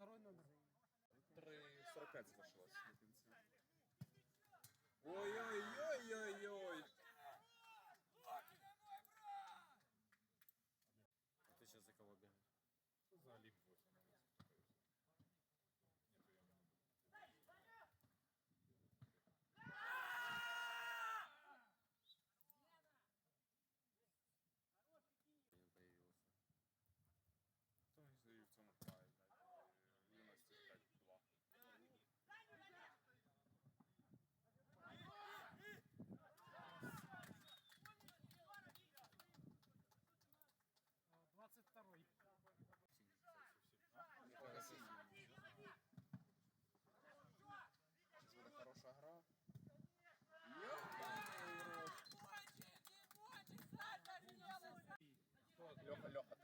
Второй номер. 3.45 зашлось до кінця. 72-й. Сейчас буде хороша гра. Льоха, Льоха,